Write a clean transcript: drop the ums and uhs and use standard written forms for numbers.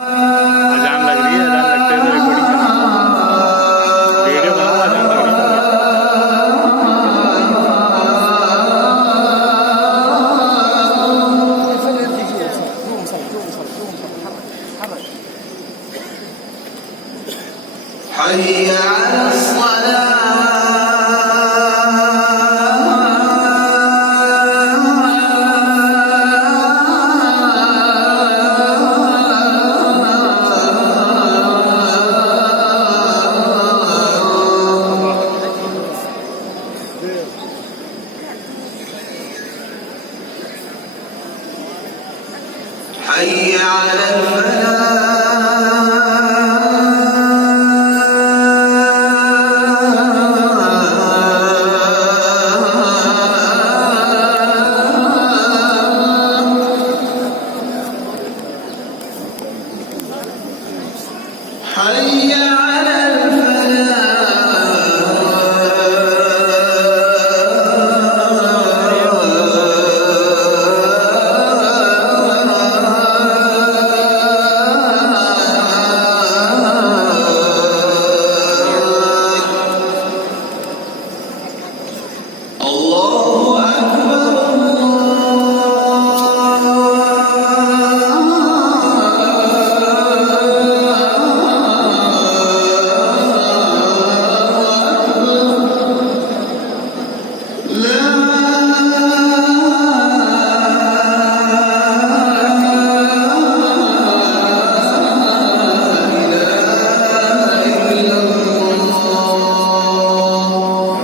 अजान लग रही है, अजान लगते हुए रिकॉर्डिंग करना, वीडियो बनाओ, अजान लग रही है। حي على الصلاة حي على الفلاح حي على